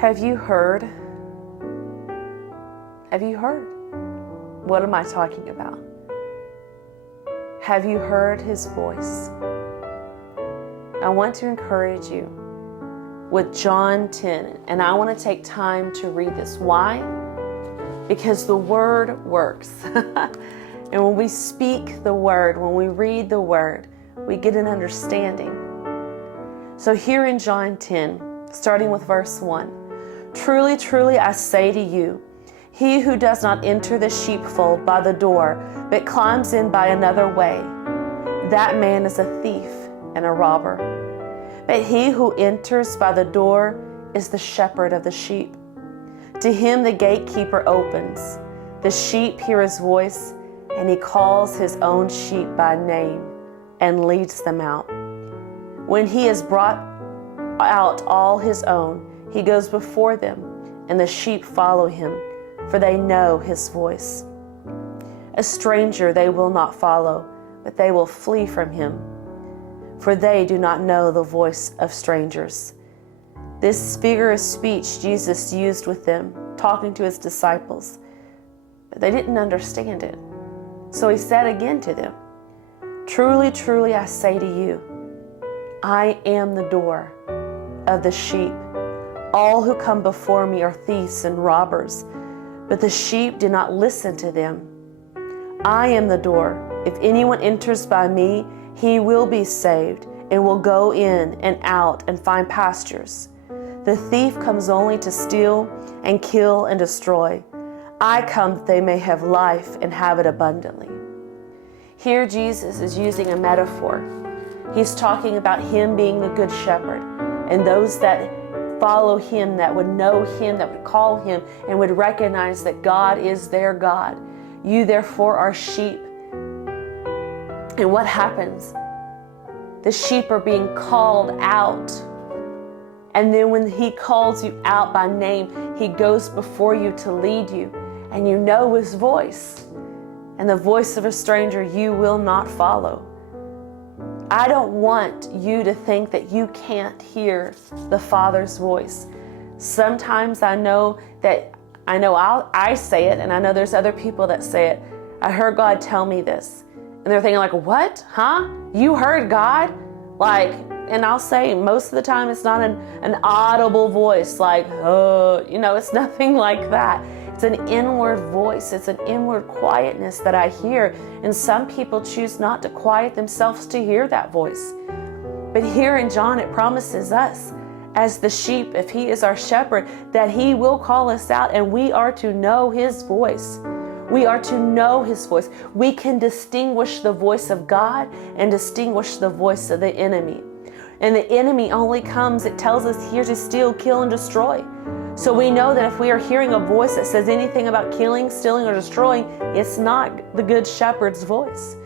Have you heard? Have you heard? What am I talking about? Have you heard His voice? I want to encourage you with John 10, and I want to take time to read this. Why? Because the Word works. And when we speak the Word, when we read the Word, we get an understanding. So here in John 10, starting with verse 1, truly, truly, I say to you, he who does not enter the sheepfold by the door, but climbs in by another way, that man is a thief and a robber. But he who enters by the door is the shepherd of the sheep. To him the gatekeeper opens. The sheep hear his voice, and he calls his own sheep by name and leads them out. When he has brought out all his own, he goes before them, and the sheep follow him, for they know his voice. A stranger they will not follow, but they will flee from him, for they do not know the voice of strangers. This figure of speech Jesus used with them, talking to his disciples, but they didn't understand it. So he said again to them, truly, truly, I say to you, I am the door of the sheep. All who come before me are thieves and robbers, but the sheep did not listen to them. I am the door. If anyone enters by me, he will be saved and will go in and out and find pastures. The thief comes only to steal and kill and destroy. I come that they may have life and have it abundantly. Here Jesus is using a metaphor. He's talking about him being the good shepherd, and those that follow him, that would know him, that would call him, and would recognize that God is their God. You therefore are sheep. And what happens? The sheep are being called out. And then when he calls you out by name, he goes before you to lead you, and you know his voice. And the voice of a stranger you will not follow. I don't want you to think that you can't hear the Father's voice. Sometimes I say it, and I know there's other people that say it. I heard God tell me this. And they're thinking like, what? Huh? You heard God? And I'll say most of the time it's not an audible voice like, it's nothing like that. It's an inward voice. It's an inward quietness that I hear. And some people choose not to quiet themselves to hear that voice. But here in John, it promises us as the sheep, if he is our shepherd, that he will call us out, and we are to know his voice. We are to know his voice. We can distinguish the voice of God and distinguish the voice of the enemy. And the enemy only comes, it tells us here, to steal, kill, and destroy. So we know that if we are hearing a voice that says anything about killing, stealing, or destroying, it's not the good shepherd's voice.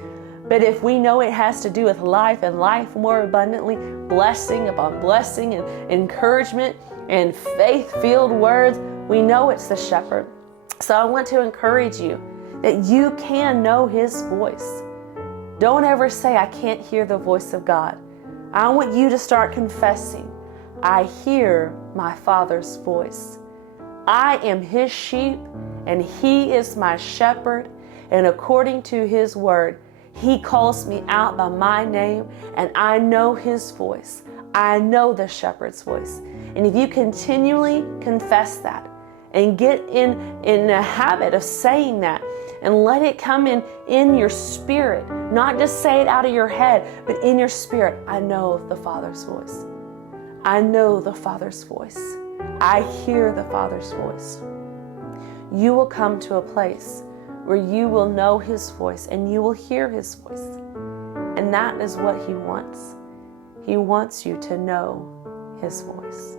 But if we know it has to do with life and life more abundantly, blessing upon blessing and encouragement and faith-filled words, we know it's the shepherd. So I want to encourage you that you can know his voice. Don't ever say, I can't hear the voice of God. I want you to start confessing, I hear my Father's voice. I am his sheep, and he is my shepherd, and according to his word, he calls me out by my name, and I know his voice. I know the shepherd's voice. And if you continually confess that and get in a habit of saying that, and let it come in your spirit, not just say it out of your head, but in your spirit, I know the Father's voice. I know the Father's voice. I hear the Father's voice. You will come to a place where you will know his voice and you will hear his voice. And that is what he wants. He wants you to know his voice.